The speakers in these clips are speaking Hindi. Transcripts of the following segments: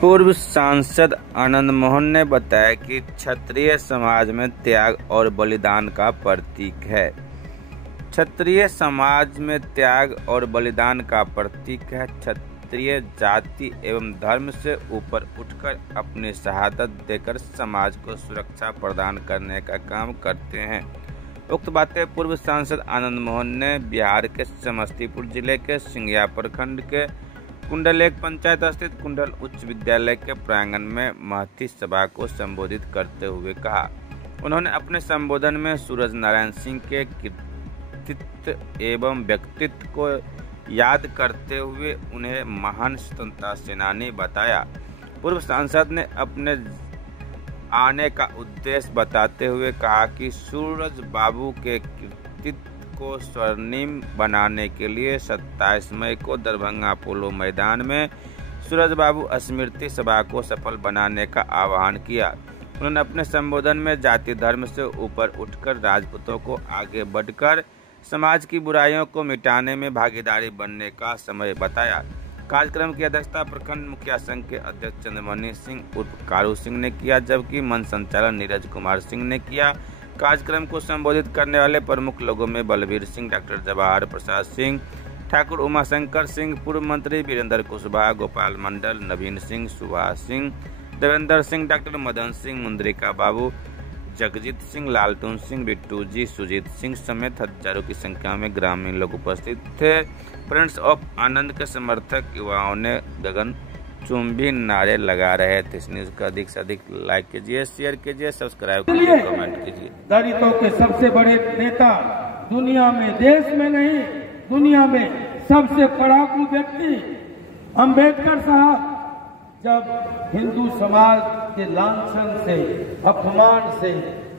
पूर्व सांसद आनंद मोहन ने बताया कि क्षत्रिय समाज में त्याग और बलिदान का प्रतीक है। क्षत्रिय समाज में त्याग और बलिदान का प्रतीक है। क्षत्रिय जाति एवं धर्म से ऊपर उठकर अपनी शहादत देकर समाज को सुरक्षा प्रदान करने का काम करते हैं। उक्त बातें पूर्व सांसद आनंद मोहन ने बिहार के समस्तीपुर जिले के सिंघिया प्रखंड के कुंडल एक पंचायत स्थित कुंडल उच्च विद्यालय के प्रांगण में महती सभा को संबोधित करते हुए कहा। उन्होंने अपने संबोधन में सूरज नारायण सिंह के कृतित्व एवं व्यक्तित्व को याद करते हुए उन्हें महान स्वतंत्रता सेनानी बताया। पूर्व सांसद ने अपने आने का उद्देश्य बताते हुए कहा कि सूरज बाबू के कृतित्व को स्वर्णिम बनाने के लिए 27 मई को दरभंगा पोलो मैदान में सूरज बाबू स्मृति सभा को सफल बनाने का आह्वान किया। उन्होंने अपने संबोधन में जाति धर्म से ऊपर उठकर राजपूतों को आगे बढ़कर समाज की बुराइयों को मिटाने में भागीदारी बनने का समय बताया। कार्यक्रम की अध्यक्षता प्रखंड मुखिया संघ के अध्यक्ष चंद्रमणि सिंह उर्फ कारू सिंह ने किया, जबकि मंच संचालन नीरज कुमार सिंह ने किया। कार्यक्रम को संबोधित करने वाले प्रमुख लोगों में बलबीर सिंह, डॉक्टर जवाहर प्रसाद सिंह, ठाकुर उमाशंकर सिंह, पूर्व मंत्री वीरेंद्र कुशवाहा, गोपाल मंडल, नवीन सिंह, सुभाष सिंह, देवेंद्र सिंह, डॉक्टर मदन सिंह, मुंद्रिका बाबू, जगजीत सिंह, लालटून सिंह, बिट्टू जी, सुजीत सिंह समेत हजारों की संख्या में ग्रामीण लोग उपस्थित थे। फ्रेंड्स ऑफ आनंद के समर्थक युवाओं ने गगन चुंबी नारे लगा रहे थे। इस न्यूज को अधिक से अधिक लाइक कीजिए, शेयर कीजिए, सब्सक्राइब कीजिए, कमेंट कीजिए। दलितों के सबसे बड़े नेता दुनिया में, देश में नहीं दुनिया में सबसे पढ़ाकू व्यक्ति अंबेडकर साहब जब हिंदू समाज के लांछन से, अपमान से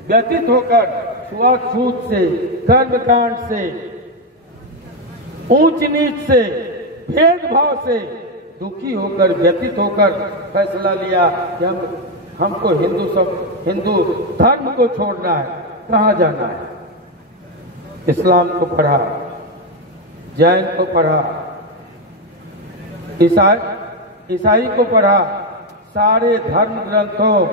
व्यतीत होकर, छुआछूत से, कर्मकांड से, ऊंच नीच से, भेदभाव से दुखी होकर, व्यतीत होकर फैसला लिया कि हमको हिंदू धर्म को छोड़ना है, कहाँ जाना है। इस्लाम को पढ़ा, जैन को पढ़ा, ईसाई को पढ़ा, सारे धर्म ग्रंथों,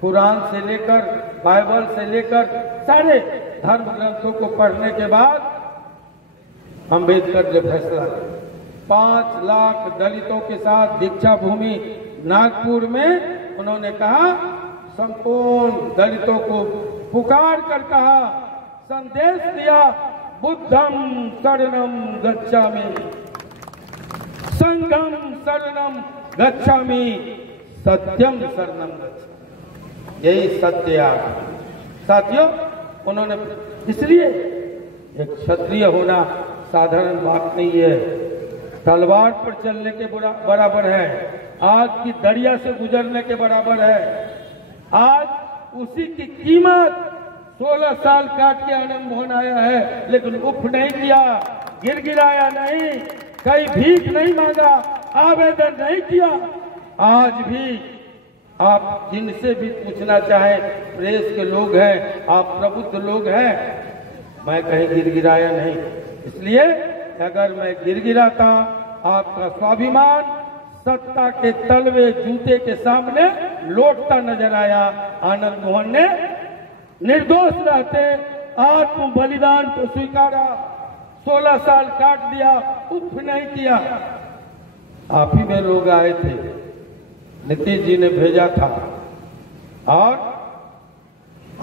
कुरान से लेकर, बाइबल से लेकर सारे धर्म ग्रंथों को पढ़ने के बाद अंबेडकर ने फैसला लिया। 5 लाख दलितों के साथ दीक्षा भूमि नागपुर में उन्होंने कहा, संपूर्ण दलितों को पुकार कर कहा, संदेश दिया, बुद्धम शरणम गच्छामि, संघम शरणम गच्छामि, सत्यम शरणम गच्छामि। यही सत्य है साथियों। उन्होंने इसलिए एक क्षत्रिय होना साधारण बात नहीं है, तलवार पर चलने के बराबर है, आग की दरिया से गुजरने के बराबर है। आज उसी की कीमत 16 साल काट के आनंद मोहन आया है, लेकिन उफ नहीं किया, गिड़गिड़ाया नहीं, कहीं भीख नहीं मांगा, आवेदन नहीं किया। आज भी आप जिनसे भी पूछना चाहें, प्रेस के लोग हैं, आप प्रबुद्ध लोग हैं, मैं कहीं गिड़गिड़ाया नहीं। इसलिए अगर मैं गिड़गिड़ाता, आपका स्वाभिमान सत्ता के तलवे जूते के सामने लौटता नजर आया। आनंद मोहन ने निर्दोष रहते आत्म बलिदान को स्वीकारा, 16 साल काट दिया, उफ नहीं किया। आप ही में लोग आए थे, नीतीश जी ने भेजा था और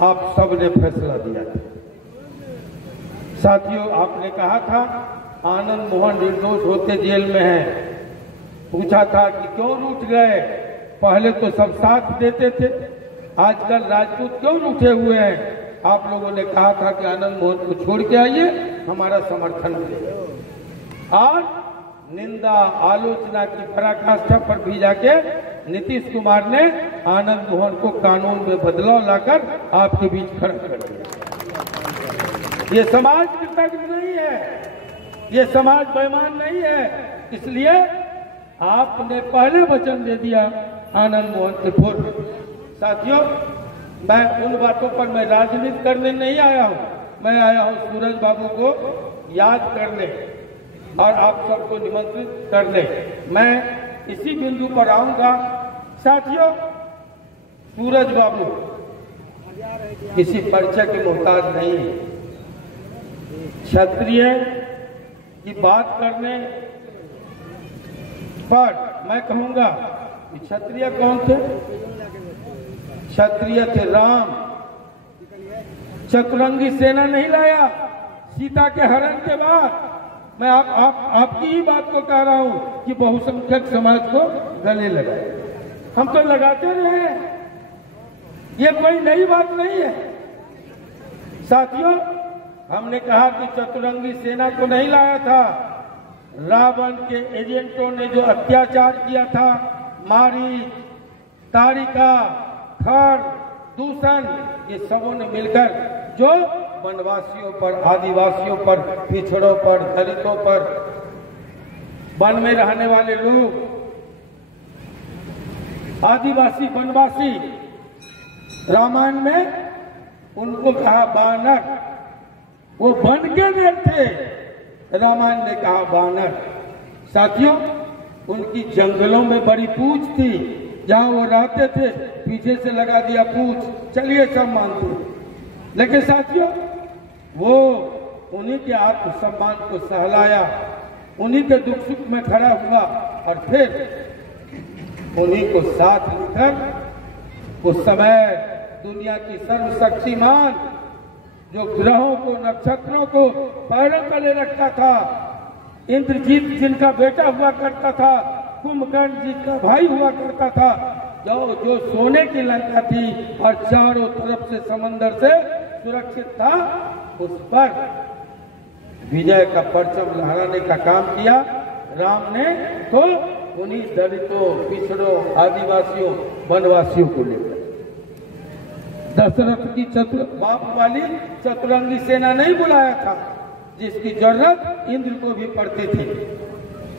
आप सब ने फैसला दिया था। साथियों, आपने कहा था आनंद मोहन निर्दोष होते जेल में हैं। पूछा था कि क्यों रूठ गए, पहले तो सब साथ देते थे, आजकल राजपूत क्यों रूठे हुए हैं। आप लोगों ने कहा था कि आनंद मोहन को छोड़ के आइए, हमारा समर्थन करिए। आज निंदा आलोचना की पराकाष्ठा पर भी जाके नीतीश कुमार ने आनंद मोहन को कानून में बदलाव लाकर आपके बीच खड़ा कर दिया। ये समाज कृतज्ञ नहीं है, ये समाज बेईमान नहीं है। इसलिए आपने पहले वचन दे दिया आनंद मोहन के पूर्व। साथियों, मैं उन बातों पर मैं राजनीति करने नहीं आया हूँ, मैं आया हूँ सूरज बाबू को याद करने और आप सबको निमंत्रित करने। मैं इसी बिंदु पर आऊंगा साथियों, सूरज बाबू किसी परिचय के मोहताज नहीं है। क्षत्रिय की बात करने पर मैं कहूंगा कि क्षत्रिय कौन थे? क्षत्रिय थे राम। चतुरंगी सेना नहीं लाया सीता के हरण के बाद। मैं आपकी ही बात को कह रहा हूं कि बहुसंख्यक समाज को गले लगाए। हम तो लगाते रहे, ये कोई नई बात नहीं है। साथियों, हमने कहा कि चतुरंगी सेना को नहीं लाया था। रावण के एजेंटों ने जो अत्याचार किया था, मारी, तारिका, खर, दूषण, ये सबों ने मिलकर जो वनवासियों पर, आदिवासियों पर, पिछड़ों पर, दलितों पर, वन में रहने वाले लोग, आदिवासी वनवासी, रामायण में उनको कहा बानर। वो वन के नर थे, रामायण ने कहा बानर। साथियों, उनकी जंगलों में बड़ी पूंछ थी, जहां वो रहते थे पीछे से लगा दिया पूंछ, चलिए सब मानते। लेकिन साथियों, वो उन्हीं के आत्मसम्मान को सहलाया, उन्हीं के दुख सुख में खड़ा हुआ और फिर उन्हीं को साथ लेकर उस समय दुनिया की सर्वशक्तिमान जो ग्रहों को, नक्षत्रों को पैरों तले रखता था, इंद्रजीत जिनका बेटा हुआ करता था, कुंभकर्ण जिसका भाई हुआ करता था, जो सोने की लंका थी और चारों तरफ से समंदर से सुरक्षित था, उस पर विजय का परचम लहराने का काम किया राम ने। तो उन्हीं दलितों, पिछड़ों, आदिवासियों, वनवासियों को लेकर दशरथ की बाप वाली चतुरंगी सेना नहीं बुलाया था, जिसकी जरूरत इंद्र को भी पड़ती थी।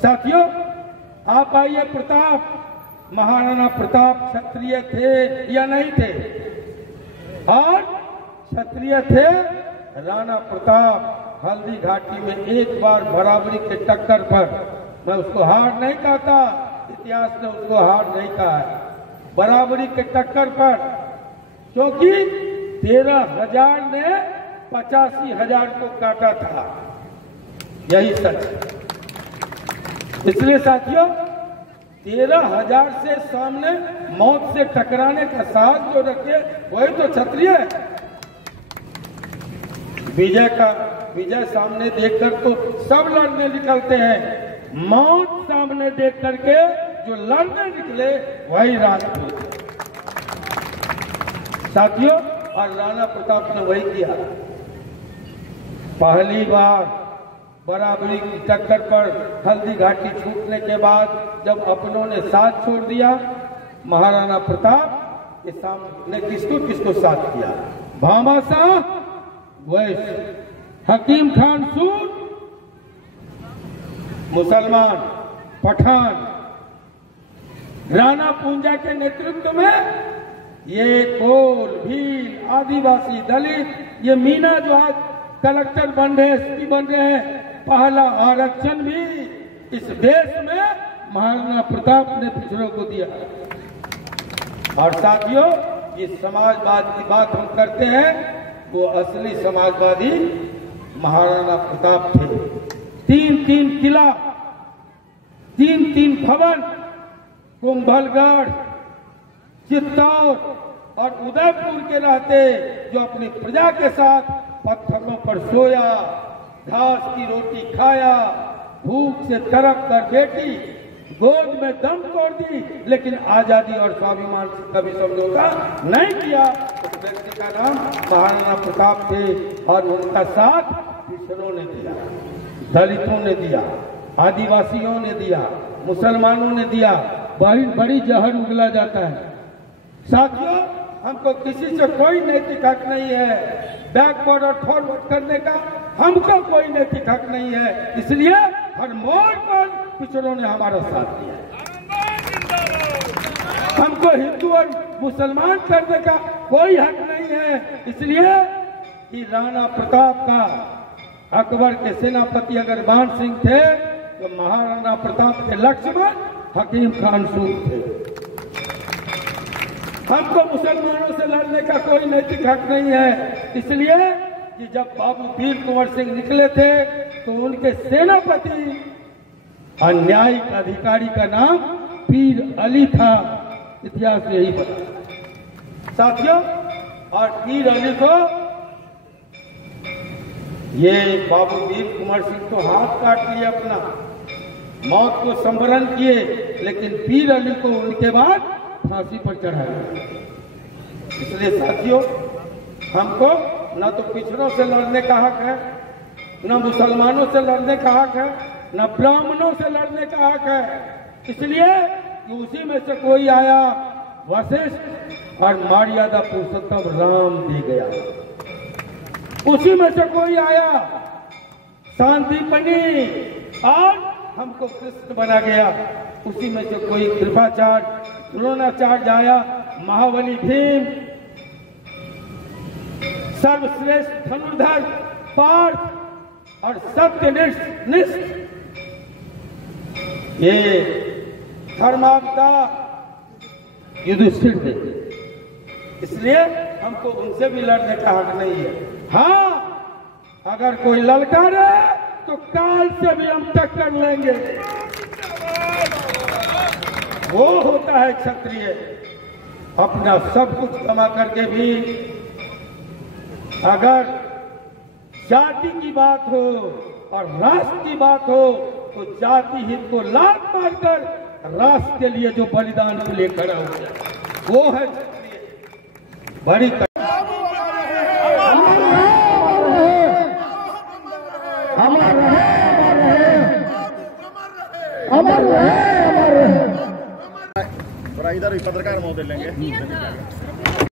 साथियों, आप आइए, प्रताप, महाराणा प्रताप क्षत्रिय थे या नहीं थे? और क्षत्रिय थे। राणा प्रताप हल्दी घाटी में एक बार बराबरी के टक्कर पर, मैं उसको हार नहीं कहता, इतिहास ने उसको हार नहीं कहा है, बराबरी के टक्कर पर, क्योंकि 13,000 ने 85,000 को काटा था। यही सच। इसलिए साथियों, 13,000 से सामने मौत से टकराने का साहस जो रखे वही तो क्षत्रिय है। विजय सामने देखकर तो सब लड़ने निकलते हैं, मौत सामने देख करके जो लड़ने निकले वही राजपूत। साथियों, और राणा प्रताप ने वही किया। पहली बार बराबरी की टक्कर पर हल्दी घाटी छूटने के बाद जब अपनों ने साथ छोड़ दिया, महाराणा प्रताप के सामने किसको किसको साथ किया? भामाशाह, वैश्य, हकीम खान सूर, मुसलमान, पठान, राणा पूंजा के नेतृत्व में ये कोल, भील, आदिवासी, दलित, ये मीना जो आज कलेक्टर बन रहे, एसपी बन रहे हैं, पहला आरक्षण भी इस देश में महाराणा प्रताप ने पिछड़ों को दिया। और साथियों, ये समाजवाद की बात हम करते हैं, वो असली समाजवादी महाराणा प्रताप थे। 3-3 किला, 3-3 भवन, कुंभलगढ़, चित्तौड़ और उदयपुर के रहते, जो अपनी प्रजा के साथ पत्थरों पर सोया, घास की रोटी खाया, भूख से तड़प कर बेटी गोद में दम तोड़ दी, लेकिन आजादी और स्वाभिमान से कभी समझौता नहीं किया। उस व्यक्ति का नाम महाराणा प्रताप थे और उनका साथ पिछड़ों ने दिया, दलितों ने दिया, आदिवासियों ने दिया, मुसलमानों ने दिया। बड़ी जहर उगला जाता है। साथियों, हमको किसी से कोई नैतिक हक नहीं है, बैकवर्ड और फॉरवर्ड करने का हमको कोई नैतिक हक नहीं है। इसलिए हर मोड़ पर पिछड़ों ने हमारा साथ दिया। हमको हिंदू और मुसलमान करने का कोई हक नहीं है। इसलिए कि राणा प्रताप का, अकबर के सेनापति अगर बाण सिंह थे तो महाराणा प्रताप के लक्ष्मण हकीम खान सूर थे। हमको मुसलमानों से लड़ने का कोई नैतिक हक नहीं है। इसलिए कि जब बाबू वीर कुंवर सिंह निकले थे तो उनके सेनापति अन्यायिक अधिकारी का नाम पीर अली था। इतिहास यही पता साथियों। और पीर अली को ये बाबू वीर कुंवर सिंह तो हाथ काट लिए, अपना मौत को संवरण किए, लेकिन पीर अली को उनके बाद फांसी पर चढ़ाया। इसलिए साथियों, हमको न तो पिछड़ों से लड़ने का हक है, न मुसलमानों से लड़ने का हक है, न ब्राह्मणों से लड़ने का हक है। इसलिए कि उसी में से कोई आया, वशिष्ठ और मर्यादा पुरुषोत्तम राम दे गया। उसी में से कोई आया, शांतिपनी, और हमको कृष्ण बना गया। उसी में से कोई कृपाचार्य, द्रोणाचार्य आया, महाबली भीम, सर्वश्रेष्ठ धनुर्धर पार्थ और सत्यनिष्ठ ये धर्मावतार युधिष्ठिर थे। इसलिए हमको उनसे भी लड़ने का हक नहीं है। हाँ, अगर कोई ललकारे तो काल से भी हम टक्कर लेंगे। वो होता है क्षत्रिय, अपना सब कुछ कमा करके भी अगर जाति की बात हो और राष्ट्र की बात हो तो जाति हित को लात मारकर राष्ट्र के लिए जो बलिदान के लिए खड़ा हो जाए, वो है क्षत्रिय। बड़ी इधर पत्रकार महोदय लेंगे।